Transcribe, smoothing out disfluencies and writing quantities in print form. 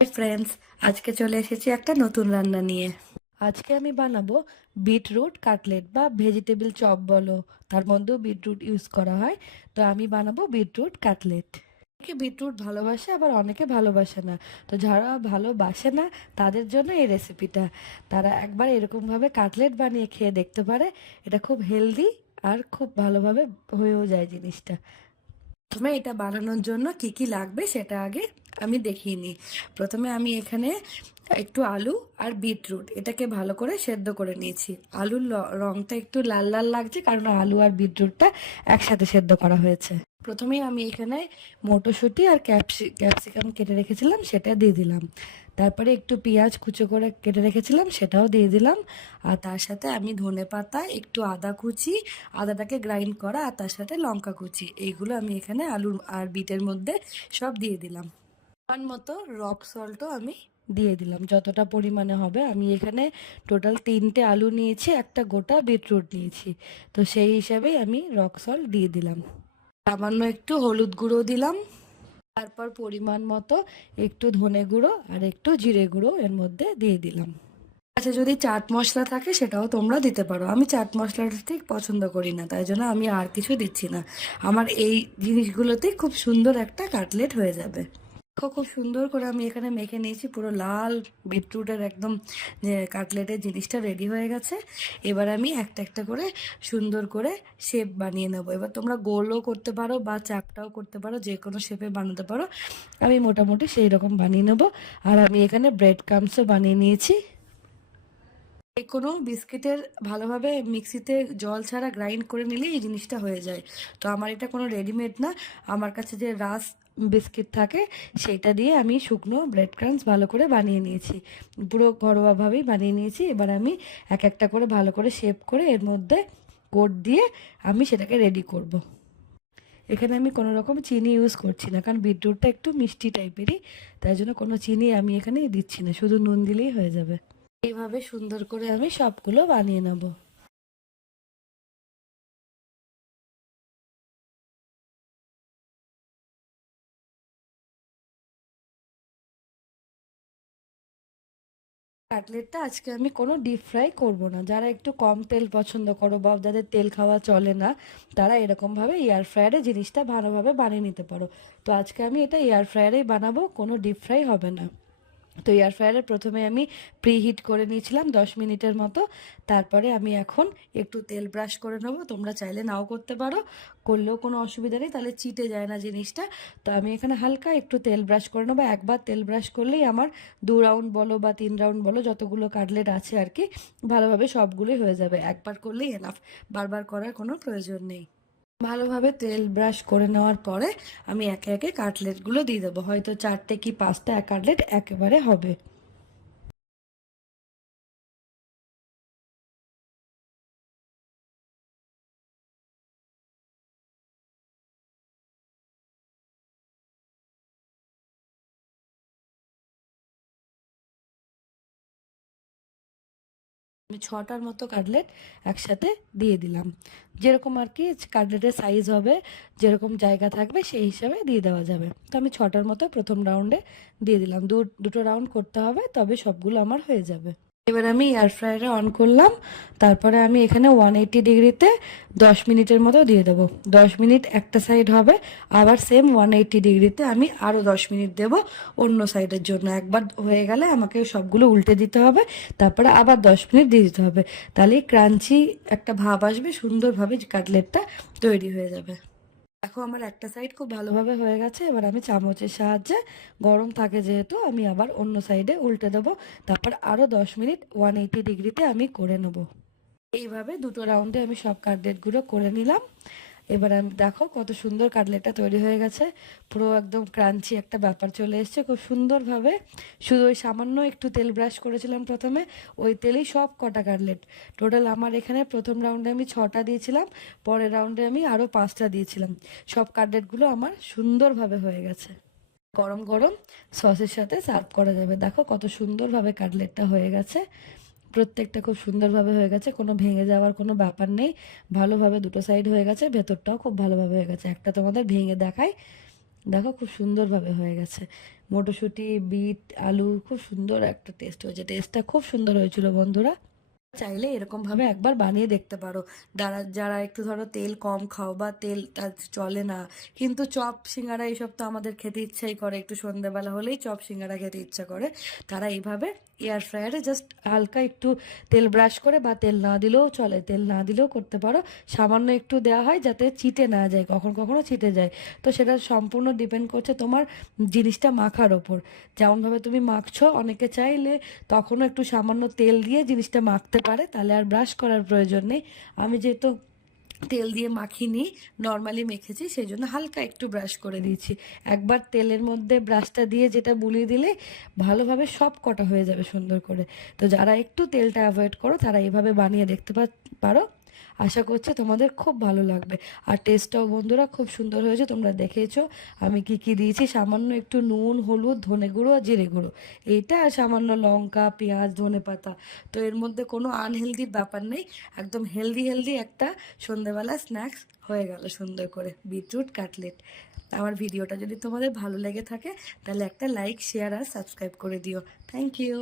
Hi friends, আজকে চলে এসেছি একটা নতুন রান্না নিয়ে। আজকে আমি বানাবো বিটরুট কাটলেট বা ভেজিটেবল চপ বলো, তার মধ্যেও বিটরুট ইউজ করা হয়। তো আমি বানাবো বিটরুট কাটলেট। অনেকে বিটরুট ভালোবাসে, আবার অনেকে ভালোবাসে না। তো যারা ভালোবাসে না তাদের জন্য এই রেসিপিটা। তারা একবার এরকমভাবে কাটলেট বানিয়ে খেয়ে দেখতে পারে। এটা খুব হেলদি আর খুব ভালোভাবে হয়েও যায় জিনিসটা। প্রথমে এটা বানানোর জন্য কি কি লাগবে সেটা আগে আমি দেখিয়ে নিই। প্রথমে আমি এখানে একটু আলু আর বিটরুট এটাকে ভালো করে সেদ্ধ করে নিয়েছি। আলুর রংটা একটু লাল লাল লাগছে কারণ আলু আর বিটরুটটা একসাথে সেদ্ধ করা হয়েছে। প্রথমেই আমি এখানে মটরশুঁটি আর ক্যাপসিকাম কেটে রেখেছিলাম, সেটা দিয়ে দিলাম। তারপরে একটু পেঁয়াজ কুচো করে কেটে রেখেছিলাম, সেটাও দিয়ে দিলাম। আর তার সাথে আমি ধনেপাতা, একটু আদা কুচি, আদাটাকে গ্রাইন্ড করা, আর তার সাথে লঙ্কা কুচি, এইগুলো আমি এখানে আলু আর বিটের মধ্যে সব দিয়ে দিলাম। পরিমাণ মতো রক সল্টও আমি দিয়ে দিলাম, যতটা পরিমাণে হবে। আমি এখানে টোটাল 3টে আলু নিয়েছি, একটা গোটা বিটরুট নিয়েছি, তো সেই হিসাবেই আমি রক সল্ট দিয়ে দিলাম। সামান্য একটু হলুদ গুঁড়ো দিলাম। তারপর পরিমাণ মতো একটু ধনে গুঁড়ো আর একটু জিরে গুঁড়ো এর মধ্যে দিয়ে দিলাম। আচ্ছা, যদি চাট মশলা থাকে সেটাও তোমরা দিতে পারো। আমি চাট মশলাটা ঠিক পছন্দ করি না, তাই জন্য আমি আর কিছু দিচ্ছি না। আমার এই জিনিসগুলোতেই খুব সুন্দর একটা কাটলেট হয়ে যাবে। দেখো, খুব সুন্দর করে আমি এখানে মেখে নিয়েছি, পুরো লাল বিটরুটের একদম যে কাটলেটের জিনিসটা রেডি হয়ে গেছে। এবার আমি একটা একটা করে সুন্দর করে শেপ বানিয়ে নেবো। এবার তোমরা গোলও করতে পারো বা চাপটাও করতে পারো, যে কোনো শেপে বানাতে পারো। আমি মোটামুটি সেই রকম বানিয়ে নেবো। আর আমি এখানে ব্রেড ক্রাম্বসও বানিয়ে নিয়েছি। যে কোনো বিস্কিটের ভালোভাবে মিক্সিতে জল ছাড়া গ্রাইন্ড করে নিলেই এই জিনিসটা হয়ে যায়। তো আমার এটা কোনো রেডিমেড না, আমার কাছে যে বিস্কিট থাকে সেইটা দিয়ে আমি শুকনো ব্রেড ক্রাম্বস ভালো করে বানিয়ে নিয়েছি। পুরো ঘরোয়াভাবেই বানিয়ে নিয়েছি। এবার আমি এক একটা করে ভালো করে শেপ করে এর মধ্যে কোট দিয়ে আমি সেটাকে রেডি করব। এখানে আমি কোনো রকম চিনি ইউজ করছি না, কারণ বিটরুটটা একটু মিষ্টি টাইপেরই, তাই জন্য কোনো চিনি আমি এখানে দিচ্ছি না, শুধু নুন দিলেই হয়ে যাবে। এইভাবে সুন্দর করে আমি সবগুলো বানিয়ে নেব। কাটলেটটা আজকে আমি কোনো ডিপ ফ্রাই করব না। যারা একটু কম তেল পছন্দ করো বা যাদের তেল খাওয়া চলে না, তারা এরকমভাবে এয়ার ফ্রায়ারে জিনিসটা ভালোভাবে বানিয়ে নিতে পারো। তো আজকে আমি এটা এয়ার ফ্রায়ারেই বানাবো, কোনো ডিপ ফ্রাই হবে না। তো এয়ার ফ্রায়ারে প্রথমে আমি প্রিহিট করে নিয়েছিলাম 10 মিনিটের মতো। তারপরে আমি এখন একটু তেল ব্রাশ করে নেবো। তোমরা চাইলে নাও করতে পারো, করলেও কোনো অসুবিধা নেই, তাহলে চিটে যায় না জিনিসটা। তো আমি এখানে হালকা একটু তেল ব্রাশ করে নেবো। একবার তেল ব্রাশ করলেই আমার 2 রাউন্ড বলো বা 3 রাউন্ড বলো, যতগুলো কাটলেট আছে আর কি, ভালোভাবে সবগুলোই হয়ে যাবে। একবার করলেই এনাফ, বারবার করার কোনো প্রয়োজন নেই। ভালোভাবে তেল ব্রাশ করে নেওয়ার পরে আমি একে একে কাটলেটগুলো দিয়ে দেবো। হয়তো 4টে কি 5টা কাটলেট একেবারে হবে। আমি 6টার মতো কাটলেট একসাথে দিয়ে দিলাম। যেরকম আর কি কাটলেটের সাইজ হবে, যেরকম জায়গা থাকবে সেই হিসাবে দিয়ে দেওয়া যাবে। তো আমি 6টার মতো প্রথম রাউন্ডে দিয়ে দিলাম। দুটো রাউন্ড করতে হবে, তবে সবগুলো আমার হয়ে যাবে। এবার আমি এয়ার ফ্রায়ারে অন করলাম। তারপরে আমি এখানে 180 ডিগ্রিতে 10 মিনিটের মতো দিয়ে দেবো। 10 মিনিট একটা সাইড হবে, আবার সেম 180 ডিগ্রিতে আমি আরও 10 মিনিট দেবো অন্য সাইডের জন্য। একবার হয়ে গেলে আমাকে সবগুলো উল্টে দিতে হবে, তারপরে আবার 10 মিনিট দিয়ে দিতে হবে। তাহলেই ক্রাঞ্চি একটা ভাব আসবে, সুন্দরভাবে কাটলেটটা তৈরি হয়ে যাবে। দেখো, আমার একটা সাইড খুব ভালোভাবে হয়ে গেছে। এবার আমি চামচের সাহায্যে, গরম থাকে যেহেতু, আমি আবার অন্য সাইডে উল্টে দেবো। তারপর আরও 10 মিনিট 180 ডিগ্রিতে আমি করে নেব। এইভাবে দুটো রাউন্ডে আমি সব কাটলেটগুলো করে নিলাম। এবার আমি দেখো কত সুন্দর কাটলেটটা তৈরি হয়ে গেছে। পুরো একদম ক্রাঞ্চি একটা ব্যাপার চলে এসছে খুব সুন্দরভাবে। শুধু ওই সামান্য একটু তেল ব্রাশ করেছিলাম প্রথমে, ওই তেলেই সব কটা কাটলেট। টোটাল আমার এখানে প্রথম রাউন্ডে আমি 6টা দিয়েছিলাম, পরের রাউন্ডে আমি আরও 5টা দিয়েছিলাম। সব কাটলেটগুলো আমার সুন্দরভাবে হয়ে গেছে। গরম গরম সসের সাথে সার্ভ করা যাবে। দেখো কত সুন্দরভাবে কাটলেটটা হয়ে গেছে। প্রত্যেকটা খুব সুন্দরভাবে হয়ে গেছে, কোনো ভেঙে যাওয়ার কোনো ব্যাপার নেই। ভালোভাবে দুটো সাইড হয়ে গেছে, ভেতরটাও খুব ভালোভাবে হয়ে গেছে। একটা তোমাদের ভেঙে দেখাই, দেখো খুব সুন্দরভাবে হয়ে গেছে। মটরশুঁটি, বিট, আলু, খুব সুন্দর একটা টেস্ট হয়েছে। টেস্টটা খুব সুন্দর হয়েছিল বন্ধুরা। চাইলে এরকমভাবে একবার বানিয়ে দেখতে পারো। যারা যারা একটু ধরো তেল কম খাও বা তেল তার চলে না, কিন্তু চপ সিঙ্গারা এইসব তো আমাদের খেতে ইচ্ছাই করে, একটু সন্ধ্যেবেলা হলেই চপ সিঙ্গারা খেতে ইচ্ছা করে, তারা এইভাবে এয়ার ফ্রায়ারে জাস্ট হালকা একটু তেল ব্রাশ করে, বা তেল না দিলেও চলে, তেল না দিলেও করতে পারো, সামান্য একটু দেওয়া হয় যাতে চিটে না যায়, কখন কখনো চিটে যায়। তো সেটা সম্পূর্ণ ডিপেন্ড করছে তোমার জিনিসটা মাখার ওপর, যেমনভাবে তুমি মাখছো। অনেকে চাইলে তখনও একটু সামান্য তেল দিয়ে জিনিসটা মাখতে পারে, তাহলে আর ব্রাশ করার প্রয়োজন নেই। আমি যেহেতু তেল দিয়ে মাখিনি, নর্মালি মেখেছি, সেই জন্য হালকা একটু ব্রাশ করে দিয়েছি। একবার তেলের মধ্যে ব্রাশটা দিয়ে যেটা বুলিয়ে দিলে ভালোভাবে সব কটা হয়ে যাবে সুন্দর করে। তো যারা একটু তেলটা অ্যাভয়েড করো তারা এইভাবে বানিয়ে দেখতে পারো। আশা করছি তোমাদের খুব ভালো লাগবে। আর টেস্টটাও বন্ধুরা খুব সুন্দর হয়েছে, তোমরা দেখেছো আমি কি কি দিয়েছি। সামান্য একটু নুন, হলুদ, ধনে গুঁড়ো আর জিরে গুঁড়ো, এইটা আর সামান্য লঙ্কা, পেঁয়াজ, ধনে পাতা। তো এর মধ্যে কোনো আনহেলদি ব্যাপার নেই, একদম হেলদি হেলদি একটা সন্ধ্যেবেলা স্ন্যাক্স হয়ে গেল সুন্দর করে, বিটরুট কাটলেট। আমার ভিডিওটা যদি তোমাদের ভালো লেগে থাকে তাহলে একটা লাইক, শেয়ার আর সাবস্ক্রাইব করে দিও। Thank you.